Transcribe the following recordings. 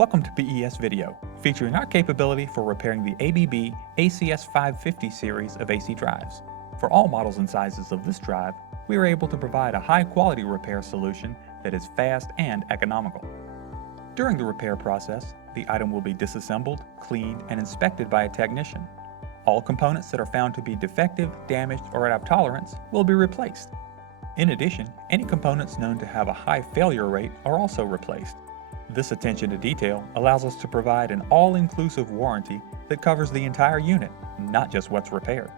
Welcome to PES Video, featuring our capability for repairing the ABB ACS550 series of AC drives. For all models and sizes of this drive, we are able to provide a high-quality repair solution that is fast and economical. During the repair process, the item will be disassembled, cleaned, and inspected by a technician. All components that are found to be defective, damaged, or out of tolerance will be replaced. In addition, any components known to have a high failure rate are also replaced. This attention to detail allows us to provide an all-inclusive warranty that covers the entire unit, not just what's repaired.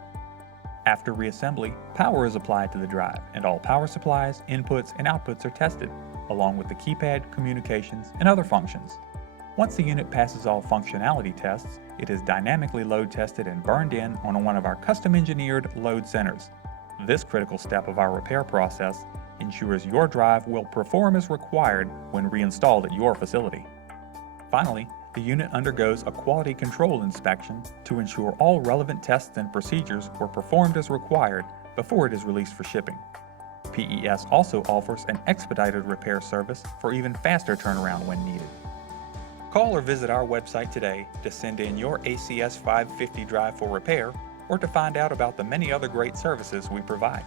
After reassembly, power is applied to the drive, and all power supplies, inputs, and outputs are tested, along with the keypad, communications, and other functions. Once the unit passes all functionality tests, it is dynamically load tested and burned in on one of our custom-engineered load centers. This critical step of our repair process ensures your drive will perform as required when reinstalled at your facility. Finally, the unit undergoes a quality control inspection to ensure all relevant tests and procedures were performed as required before it is released for shipping. PES also offers an expedited repair service for even faster turnaround when needed. Call or visit our website today to send in your ACS550 drive for repair or to find out about the many other great services we provide.